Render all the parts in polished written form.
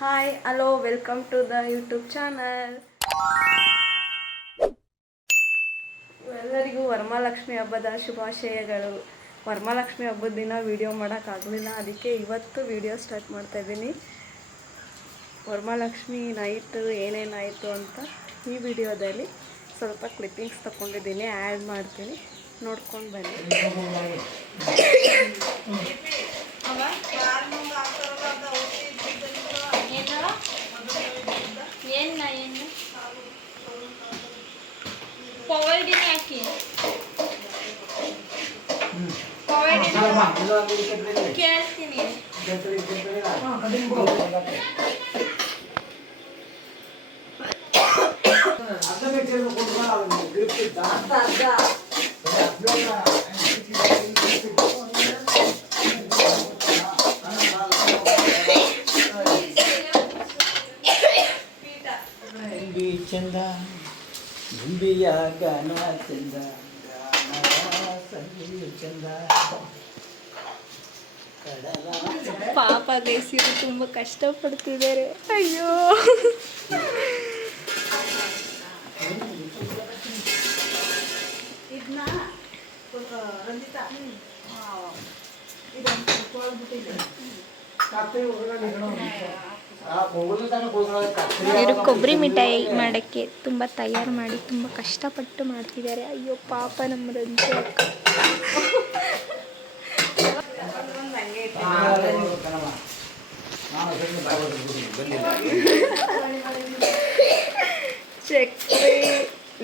Hi hello welcome to the YouTube channel. ಎಲ್ಲರಿಗೂ ವರಮಹಾಲಕ್ಷ್ಮಿ ಹಬ್ಬದ ಶುಭಾಶಯಗಳು. ವರಮಹಾಲಕ್ಷ್ಮಿ ಹಬ್ಬದ ದಿನ ವಿಡಿಯೋ ಮಾಡೋಕ್ಕಾಗಲಿಲ್ಲ, ಅದಕ್ಕೆ ಇವತ್ತು ವಿಡಿಯೋ ಸ್ಟಾರ್ಟ್ ಮಾಡ್ತಾಯಿದ್ದೀನಿ. ವರಮಹಾಲಕ್ಷ್ಮಿ ನೈಟ್ ಏನೇನಾಯಿತು ಅಂತ ಈ ವಿಡಿಯೋದಲ್ಲಿ ಸ್ವಲ್ಪ ಕ್ಲಿಪ್ಪಿಂಗ್ಸ್ ತಗೊಂಡಿದ್ದೀನಿ, ಆ್ಯಡ್ ಮಾಡ್ತೀನಿ, ನೋಡ್ಕೊಂಡು ಬನ್ನಿ. ಕೇಳ್ತೀನಿ. ಚಂದ ಗುಂಬಿಯ ಗಾನ ಚಂದ ಚಂದ. ಪಾಪ ದೇಸಿರು ತುಂಬ ಕಷ್ಟಪಡ್ತಿದ್ದಾರೆ. ಅಯ್ಯೋ ಇದನ್ನ ರಂಜಿತಾ ಇವರು ಕೊಬ್ಬರಿ ಮಿಠಾಯಿ ಮಾಡೋಕ್ಕೆ ತುಂಬ ತಯಾರು ಮಾಡಿ ತುಂಬ ಕಷ್ಟಪಟ್ಟು ಮಾಡ್ತಿದ್ದಾರೆ. ಅಯ್ಯೋ ಪಾಪ ನಮ್ಮ ರಂಜು ಅಕ್ಕ. ಚಕ್ರಿ,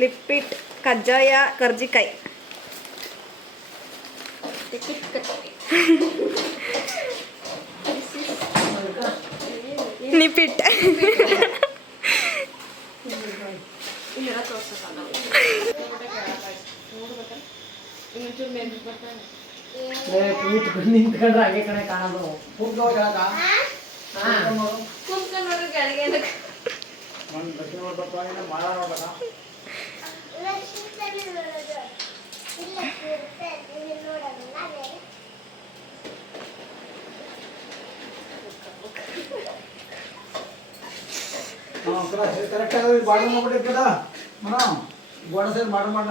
ಲಿಪ್ಪಿಟ್, ಕಜ್ಜಾಯ, ಕರ್ಜಿಕಾಯಿ, ನಿಪಿಟ್. ನಿಂತ್ಕೊಂಡ್ರೆ ಹಾಗೆ ಕಣೆ ಕಾಣೋದು. ಕರೆಕ್ಟ್ ಆಗಿ ಬಾರ್ಡರ್ ಮಾಡ್ಬಿಟ್ಟಿರ್ ಕದ ಮನ ಗೋಡ ಸೈಡ್ ಬಾರ್ಡರ್ ಮಾಡ.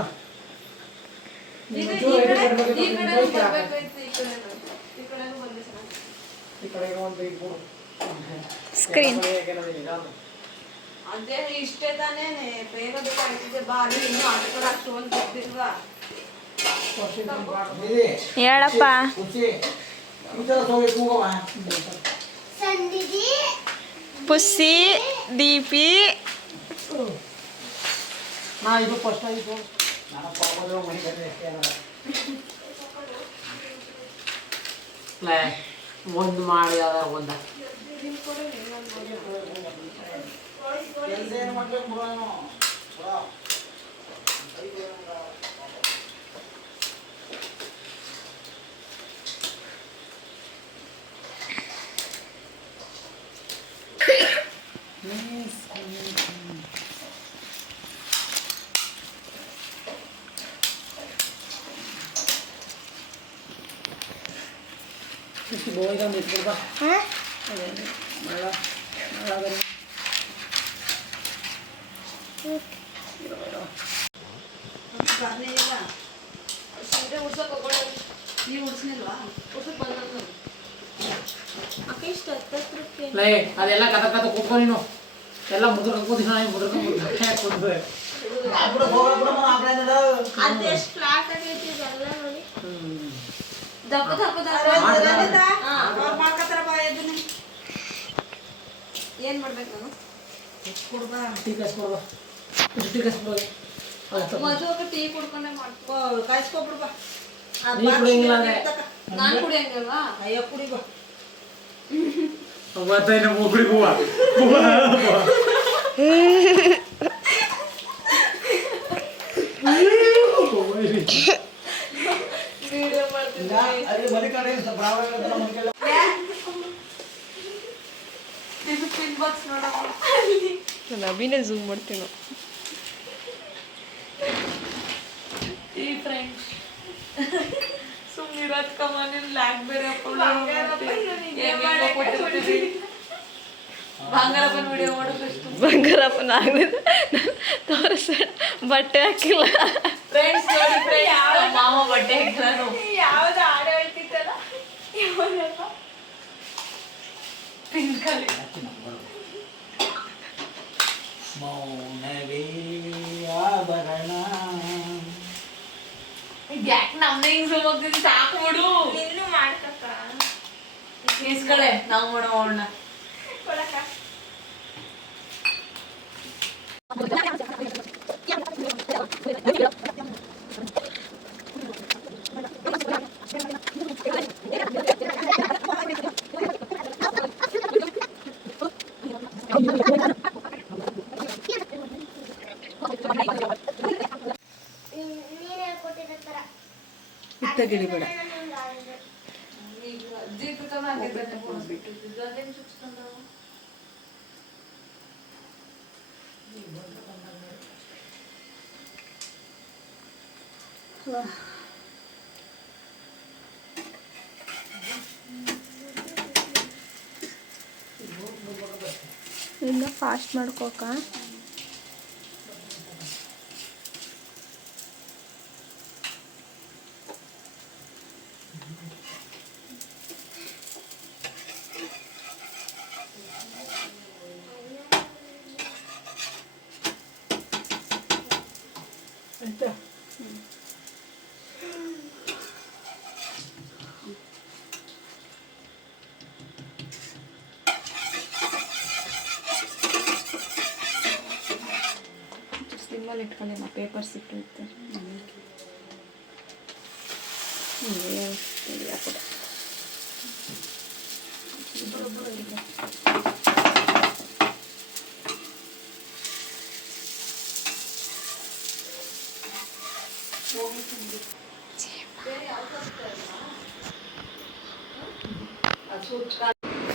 ಸ್ಕ್ರೀನ್ ಅದೇ ಇಷ್ಟೇ ತಾನೇ ಬೇಗ ಬೇಕಾಗ್ತಿದೆ. ಬಾರಿ ಇನ್ನೂ ಆಟೋಗಳು ಅಷ್ಟೊಂದು ಗೊತ್ತಿಲ್ವಾ? ಹೇಳಪ್ಪ. ಪುಸ್ಸಿ, ದೀಪಿ, ಇದು ಫಸ್ಟ್ ಆಯಿತು. ನಾನು ಪಾಪದ ಮನೆ ಒಂದು ಮಾಡಿ ಒಂದ ಕೆಲಸ ಏನು ಮಾಡ್ಬೇಕು ಬೋಯ್ದ ನಿಂತ್ಕೊಳ್ಬ. ಮಳ ಮಳ ಅದೆಲ್ಲ ಕಥ ಕಥ ಕೂತ್ಕೊ ನೀನು. ಎಲ್ಲ ಮುದ್ರ ಕೂತಿನ ಮುದ್ರ ಏನ್ ಮಾಡ್ಬೇಕು ನಾನು? ಟೀ ಕಾಯಿಸ್ಕೊಡ್ಬ. ಟೀ ಕಾಯಿಸ್ಕೊಡ. ಮದುವೆ ಟೀ ಕುಡ್ಕೊಂಡೆ ಮಾಡ್ಕೊ ಕಾಯಿಸ್ಕೊಬಿಡ್ಬಾ. ನೀ ಕುಡಿಯಂಗಿಲ್ಲ ಅಂದ್ರೆ ನಾನು ಕುಡಿಯಂಗಿಲ್ವಾ? ಅಯ್ಯೋ ಕುಡಿಬಾ. ಅವತ್ತೇನೆ ಮುಗುಡಿ ಬುವ ನಾನು ಅಭಿನೇ ಝೂಮ್ ಮಾಡ್ತೀನೋ. ಈ ಫ್ರೆಂಡ್ಸ್ ಸುಮ್ಮನಿರೋದ್ ಕಮಾನಿನ ಲ್ಯಾಕ್ ಬೇರೆ ಬಂಗಾರಪ್ಪನ ಆಗಲಿಲ್ಲ ತೋರಿಸ್ಬೇಡ, ಬಟ್ಟೆ ಹಾಕಿಲ್ಲ. ಮಾಮ ಬಟ್ಟೆ ಹಾಕಿಲ್ಲ. ಯಾವ್ದು ಆಡ ಹೇಳ್ತಿತ್ತಲ್ಲ ಮೌನವೇ ಆಭರಣ. ಯಾಕೆ ನಮ್ದೇ ಹಿಂಗ್ ಸುಮ್ ಹೋಗ್ತಿದ್ವಿ, ಸಾಕು ಬಿಡು. ಇನ್ನು ಮಾಡ್ಕಕ್ಕ ಇಸ್ಕಳೆ ನಾವು ಮಾಡೋಣ. ಕೊಡಕ್ಕ ಇತ್ತಗಿಡಿಬೇಡ. ಇನ್ನು ಫಾಸ್ಟ್ ಮಾಡ್ಕೋಕ. ಸ್ಲಿಮ್ಮಲ್ಲಿ ಇಟ್ಕೊಳ್ಳಿ, ನಾ ಪೇಪರ್ಸ್ ಇಟ್ಟಿರ್ತೆ. ಹಾಕೋದು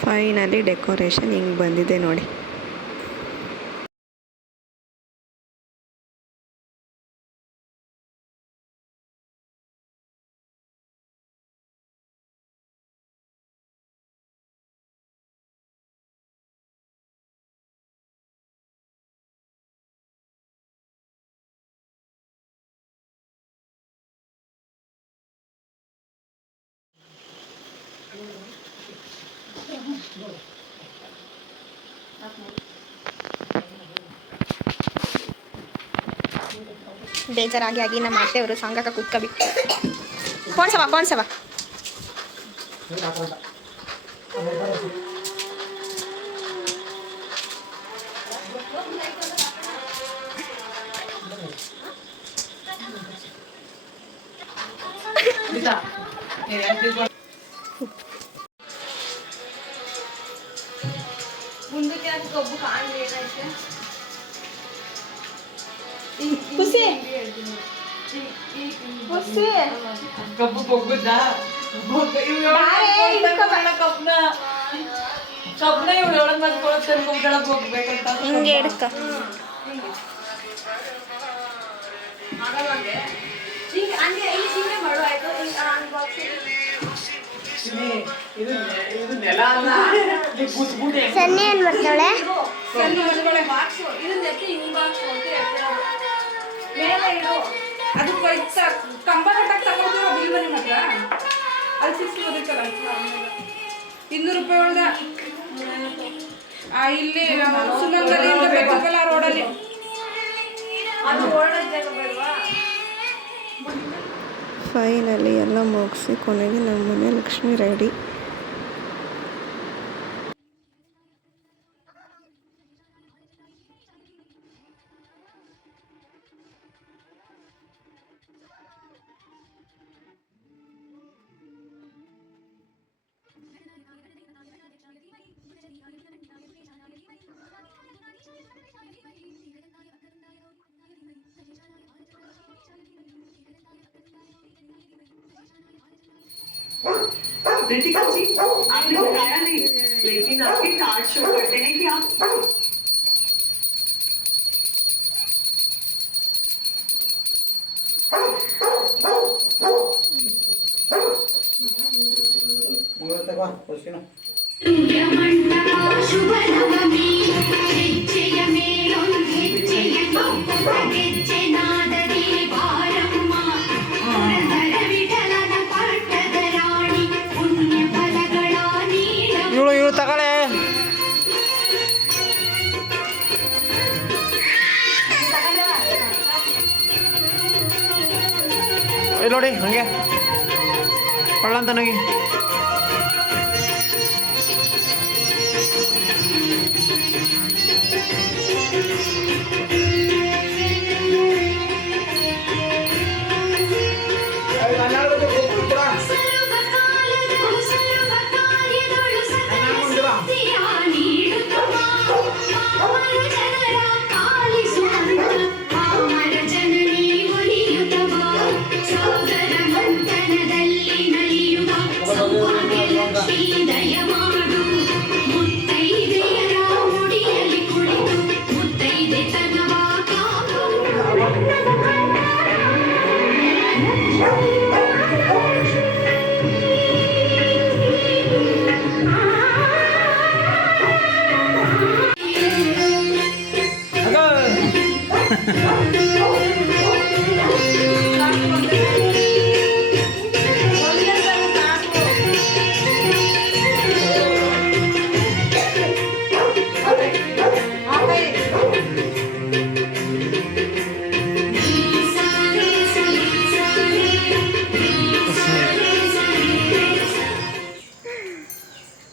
ಫೈನಲಿ ಡೆಕೋರೇಷನ್ ಹಿಂಗೆ ಬಂದಿದೆ ನೋಡಿ. ಬೇಜಾರಾಗಿ ಆಗಿ ನಮ್ಮ ಅತ್ತೆಯವರು ಸಂಘಕ್ಕೆ ಕುತ್ಕೋಬೇಕು. ಕೋನ್ಸವ ಮುಂದಕ್ಕೆ ಕಬ್ಬು ಕಾಣಲಿ ಏನೈತೆ ಕಬ್ಬು ಬೊಗ್ಗುದ ಕಬ್ಬನ ಇವ್ರು ಒಳಗೆ ಬಂದ್ಕೊಳ್ತಾರೆ ಕಬ್ಬಳಕ್ಕೆ ಹೋಗ್ಬೇಕಂತ ಹಿಂಗೆ ಇಡ್ಕ. ಸನ್ನೆ ಏನ್ ಬರ್ತಾಳೆ ಅದು ಕಂಬ ಕಟ್ಟಕ್ಕೆ ತಗೊಂಡು ಬಿಲ್ ಬನ್ನಿ ಮಾತ್ರ ಅಲ್ಲಿ ಸಿಕ್ಸ್ ಓದಿತ್ತಲ್ಲ 200 ರೂಪಾಯಿ ಒಳಗ ಇಲ್ಲಿ ಸುನಂಗಲಿಂದ ಬೆಕ್ಕಲ್ಲ ರೋಡಲ್ಲಿ ಫೈನಲಿ ಎಲ್ಲ ಮುಗಿಸಿ ಕೊನೆಗೆ ನಮ್ಮ ಮನೆ ಲಕ್ಷ್ಮಿ ರೆಡಿ. रितिका जी, आपने बताया नहीं, लेकिन आपके कार्ड शो करते हैं कि आप ಮೂವತ್ತಕ್ಕ, ಹೊಸ್ತಿನ. शुभ नवमी ನೋಡಿ ಹಂಗೆ ಕೊಳ್ಳ ಅಂತ ನನಗೆ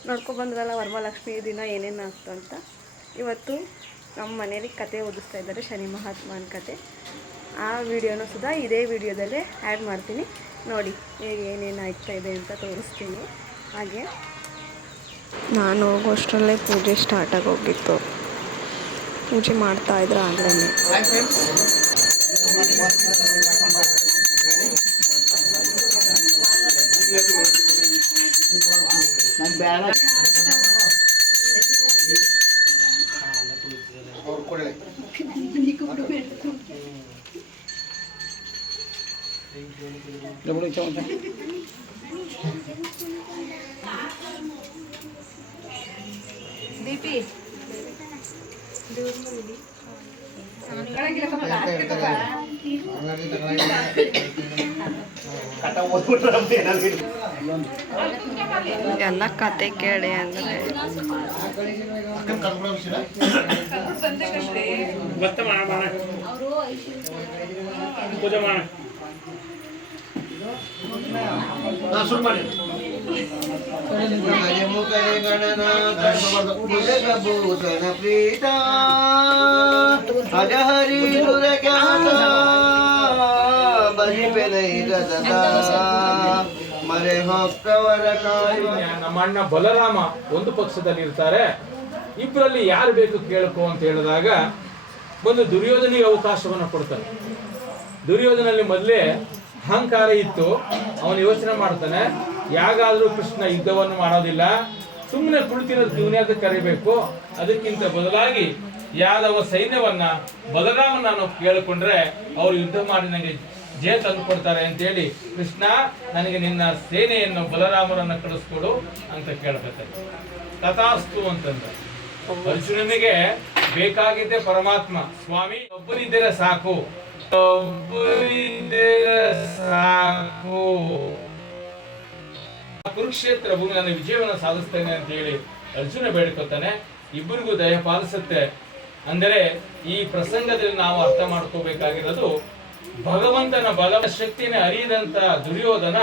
ನೋಡ್ಕೊಬಂದ್ರಲ್ಲ ವರಮಹಾಲಕ್ಷ್ಮಿ ದಿನ ಏನೇನು ಆಗ್ತು ಅಂತ. ಇವತ್ತು ನಮ್ಮ ಮನೇಲಿ ಕತೆ ಓದಿಸ್ತಾ ಇದ್ದಾರೆ, ಶನಿ ಮಹಾತ್ಮನ ಕತೆ. ಆ ವಿಡಿಯೋನೂ ಸುಧಾ ಇದೇ ವಿಡಿಯೋದಲ್ಲೇ ಆ್ಯಡ್ ಮಾಡ್ತೀನಿ, ನೋಡಿ ಹೇಗೆ ಏನೇನು ಆಗ್ತಾ ಇದೆ ಅಂತ ತೋರಿಸ್ತೀನಿ. ಹಾಗೆ ನಾನು ಹೋಗೋಷ್ಟರಲ್ಲೇ ಪೂಜೆ ಸ್ಟಾರ್ಟ್ ಆಗೋಗಿತ್ತು. ಪೂಜೆ ಮಾಡ್ತಾಯಿದ್ರು ಆಗಲೇ. ದೀಪಿ ಎಲ್ಲ ಕತೆ ಕೇಳಿ ಅಂದರೆ ನಮ್ಮ ಅಣ್ಣ ಬಲರಾಮ ಒಂದು ಪಕ್ಷದಲ್ಲಿ ಇರ್ತಾರೆ. ಇಬ್ಬರಲ್ಲಿ ಯಾರು ಬೇಕು ಕೇಳ್ಕೊ ಅಂತ ಹೇಳಿದಾಗ ಒಂದು ದುರ್ಯೋಧನಿಗೆ ಅವಕಾಶವನ್ನು ಕೊಡ್ತಾನೆ. ದುರ್ಯೋಧನಲ್ಲಿ ಮೊದಲೇ ಅಹಂಕಾರ ಇತ್ತು. ಅವನು ಯೋಚನೆ ಮಾಡ್ತಾನೆ, ಯಾಗಾದ್ರೂ ಕೃಷ್ಣ ಯುದ್ಧವನ್ನು ಮಾಡೋದಿಲ್ಲ, ಸುಮ್ಮನೆ ಕುಳಿತಿರೋದು ಇವನ್ಯಾದ ಕರಿಬೇಕು, ಅದಕ್ಕಿಂತ ಬದಲಾಗಿ ಯಾದವ ಸೈನ್ಯವನ್ನ ಬಲರಾಮನ ನಾನು ಕೇಳಿಕೊಂಡ್ರೆ ಅವ್ರು ಯುದ್ಧ ಮಾಡಿ ನನಗೆ ಜಯ ತಂದು ಕೊಡ್ತಾರೆ ಅಂತೇಳಿ, ಕೃಷ್ಣ ನನಗೆ ನಿನ್ನ ಸೇನೆಯನ್ನು ಬಲರಾಮರನ್ನ ಕಳಿಸ್ಕೊಡು ಅಂತ ಕೇಳ್ತಾರೆ. ತಥಾಸ್ತು ಅಂತಂದ್ರೆ ಅರ್ಜುನನಿಗೆ ಬೇಕಾಗಿದ್ದೆ ಪರಮಾತ್ಮ. ಸ್ವಾಮಿ ಒಬ್ಬನಿದ್ದರೆ ಸಾಕು, ಸಾಕು, ಕುರುಕ್ಷೇತ್ರ ಭೂಮಿ ನನ್ನ ವಿಜಯವನ್ನು ಸಾಧಿಸ್ತೇನೆ ಅಂತ ಹೇಳಿ ಅರ್ಜುನ ಬೇಡ್ಕೊತಾನೆ. ಇಬ್ಬರಿಗೂ ದಯ ಪಾಲಿಸುತ್ತೆ. ಅಂದರೆ ಈ ಪ್ರಸಂಗದಲ್ಲಿ ನಾವು ಅರ್ಥ ಮಾಡ್ಕೋಬೇಕಾಗಿರೋದು, ಭಗವಂತನ ಬಲದ ಶಕ್ತಿನೇ ಅರಿಯದಂತ ದುರ್ಯೋಧನ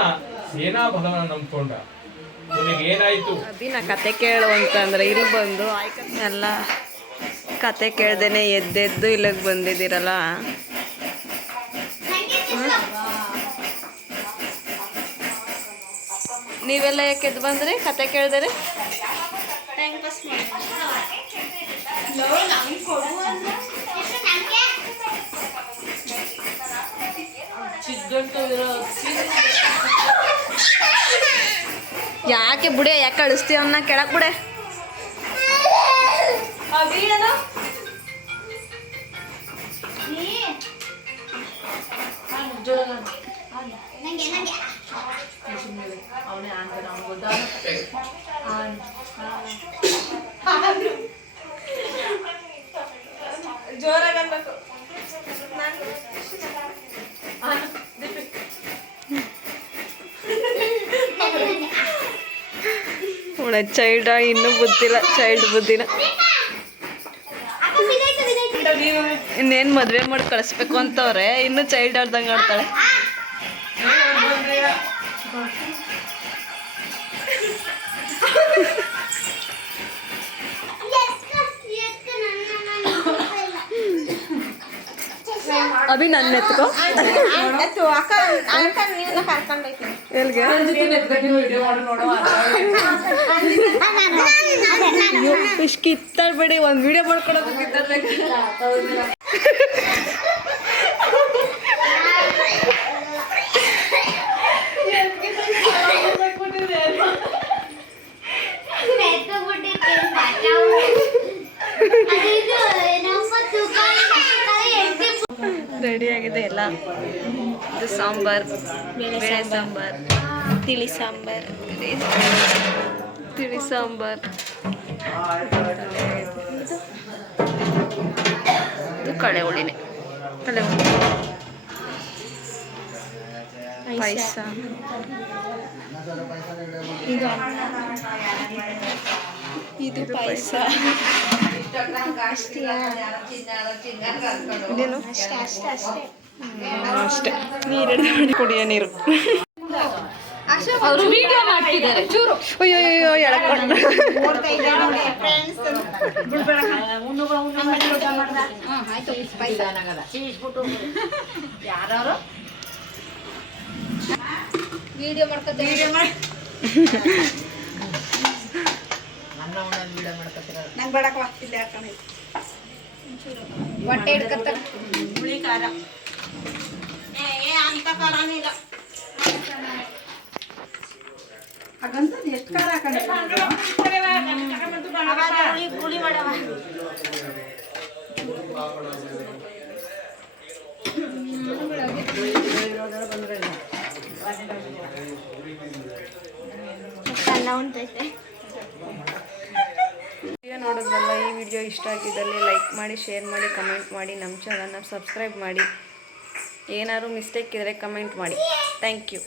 ಸೇನಾ ಬಲವನ್ನು ನಂಬ್ಕೊಂಡ. ನಿನಗೆ ಏನಾಯ್ತು? ದಿನ ಕತೆ ಕೇಳು ಅಂತಂದ್ರೆ ಇಲ್ಲಿ ಬಂದು ಎಲ್ಲ ಕತೆ ಕೇಳ್ದೇನೆ ಎದ್ದೆದ್ದು ಇಲ್ಲಿಗೆ ಬಂದಿದ್ದೀರಲ್ಲ. ನೀವೆಲ್ಲ ಯಾಕೆ ಎದ್ದು ಬಂದ್ರಿ ಕತೆ ಕೇಳಿದರೆ? ಯಾಕೆ ಬುಡೆ ಯಾಕೆ ಕಳಿಸ್ತೀವಿ ಅವನ್ನ ಕೆಳಕ್ ಬುಡೆ. ಜೋರಾಗಿ ಅನ್ಬೇಕು. ಚೈಲ್ಡ್ ಇನ್ನೂ ಬುದ್ಧಿಲ್ಲ, ಚೈಲ್ಡ್ ಬುದ್ಧಿನ. ಇನ್ನೇನು ಮದುವೆ ಮಾಡಿ ಕಳಿಸ್ಬೇಕು ಅಂತವ್ರೆ, ಇನ್ನೂ ಚೈಲ್ಡ್ ಆಡ್ದಂಗೆ ಆಡ್ತಾಳೆ. ಅಭಿ ನನ್ನ ಎತ್ಕೋ ಎಲ್ಲಿಗೆ ಇಷ್ಟು ಕಿತ್ತಾಡ್ಬೇಡಿ ಒಂದು ವಿಡಿಯೋ ಮಾಡ್ಕೊಡೋದು ಕಿತ್ತಾಡ್ಬೇಕು ರೆಡಿ ಆಗಿದೆ ಎಲ್ಲ. ಇದು ಸಾಂಬಾರ್, ಬೇಳೆ ಸಾಂಬಾರ್, ತಿಳಿ ಸಾಂಬಾರ್, ತಿಳಿ ಸಾಂಬಾರ್, ಇದು ಕಳೆ ಹುಳಿನೇ, ಕಳೆ ಹುಳಿ ಪಾಯಸ, ಇದು ಪಾಯಸ. ಇದೇನು ಅಷ್ಟೇ ಅಷ್ಟೇ ಅಷ್ಟೇ. ಅಷ್ಟೇ. ನೀರು ಮಾಡಿ ಕುಡಿಯೋ ನೀರು. ಅವರು ವಿಡಿಯೋ ಮಾಡ್ತಿದ್ದಾರೆ ಚೂರು. ಅಯ್ಯೋ ಎಳ್ಕೊಂಡು ಯಾರು ವಿಡಿಯೋ ಮಾಡ್ಕೊತ ನಂಗೆ ಬೇಡಕ್ಕ ಇಲ್ಲಿ ಹಾಕೊಂಡು ಹೊಟ್ಟೆ ಹಿಡ್ಕತ್ತ ಹುಳಿ ಖಾರ ಅಂತ ಖಾರನೇ ಇಲ್ಲ. ಹಾಗಂತ ಎಷ್ಟು ಖಾರ ಹಾಕೊಂಡು ಹುಳಿ ಮಾಡವ. ಅನ್ನ ಉಂಟೈತೆ. ವಿಡಿಯೋ ನೋಡೋದ್ರಲ್ಲ, ಈ ವಿಡಿಯೋ ಇಷ್ಟ ಆಗಿದ್ದಲ್ಲಿ ಲೈಕ್ ಮಾಡಿ, ಶೇರ್ ಮಾಡಿ, ಕಮೆಂಟ್ ಮಾಡಿ, ನಮ್ಮ ಚಾನಲ್ನ ಸಬ್ಸ್ಕ್ರೈಬ್ ಮಾಡಿ. ಏನಾದ್ರು ಮಿಸ್ಟೇಕ್ ಇದ್ದರೆ ಕಮೆಂಟ್ ಮಾಡಿ. Thank you.